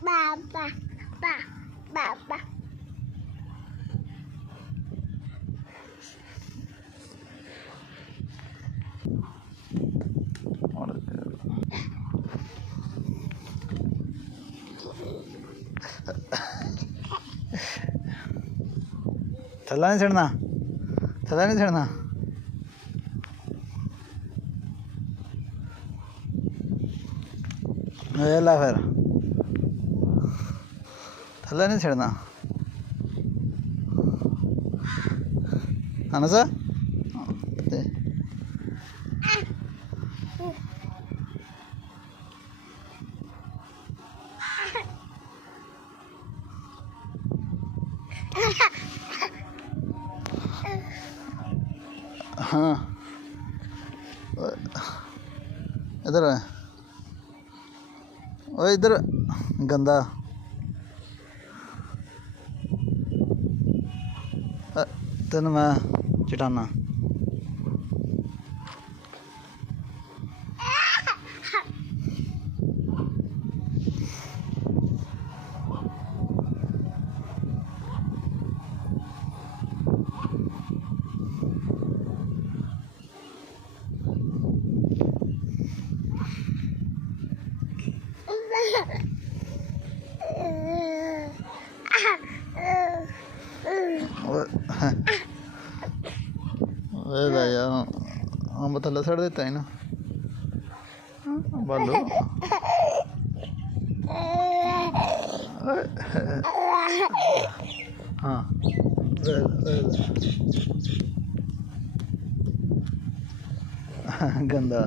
Ba ba ba ba. थल्ला नहीं चढ़ना, थल्ला नहीं चढ़ना। ला फिर थल्ला नहीं चढ़ना है ना सर। हाँ इधर है, ओए इधर गंदा। तेन मैं चटाना। यार हम थल्ले सड़ देता है ना बालू। हाँ गंदा।